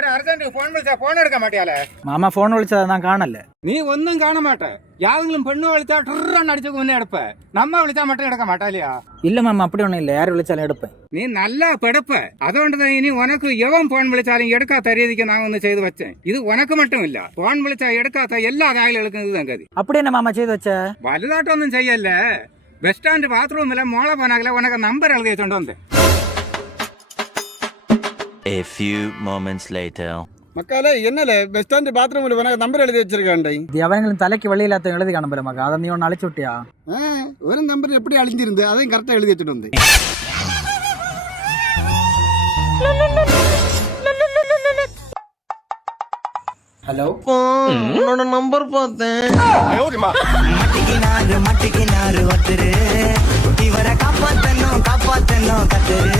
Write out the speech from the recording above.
ഒരു urgent phone വിളിച്ചാ ഫോൺ എടുക്കാൻ മാട്ടിയാലേ മാമ ഫോൺ വിളിച്ചതാ ഞാൻ കാണല്ലേ. നീ ഒന്നും കാണാൻ മാട്ടെ. യാതെങ്കിലും പെണ്ണു വിളിച്ചാ ട്രിറന്ന് അടിച്ചു മുന്നേ എടുപ്പ്. നമ്മ വിളിച്ചാ മട്ടം എടുക്കാൻ മാട്ടാലിയാ. ഇല്ല മാമ அப்படி ஒண்ணும் இல்ல, யார் விളിച്ചാലും എടുപ്പേ. നീ നല്ല പെടപ്പ്. അതുകൊണ്ട് തന്നെ ഇനി ഉനക്ക് യവൻ ഫോൺ വിളിച്ചാലും എടുക്കാത്ത രീതിക്ക് നാം ഒന്ന് ചെയ്തു വെച്ചേ. ഇത് ഉനക്ക് മട്ടുമില്ല, ഫോൺ വിളിച്ചാ എടുക്കാത്ത എല്ലാ കായലുകൾക്കും ഇത് തങ്കതി. அப்படி என்ன மாமா ചെയ്തു വെച്ചേ? വലുതായിട്ടൊന്നും ചെയ്യല്ലേ. ബസ് സ്റ്റാൻഡ് ബാത്റൂമിലെ മോളെ പോനാകലെ ഉനക്ക് നമ്പർ എഴുതി വെച്ചോണ്ട് വന്നേ. A few moments later. മക്കാലെ എന്നല്ലേ ബസ് സ്റ്റാൻഡ് ബാത്റൂമിൽ നമ്പർ എഴുതി വെച്ചിരിക്കണ്ടേ? ഇത് എവനെങ്കിലും തലയ്ക്ക് വെളിയില്ലാത്ത എഴുതി കാണുമ്പോൾ മക്ക അതാ നീ ഒന്ന് അളിച്ചുട്ടിയാ. ഒരു നമ്പർ എപ്പടി അളിഞ്ഞിരുന്നത് അதையும் കറക്റ്റാ எழுதி വെച്ചിട്ടുണ്ട്. ஹலோ உன்னோட நம்பர் பார்த்தேன். மட்டிக்கினாரு ஒருத்தரு இவரை காப்பாத்தணும் கத்துரு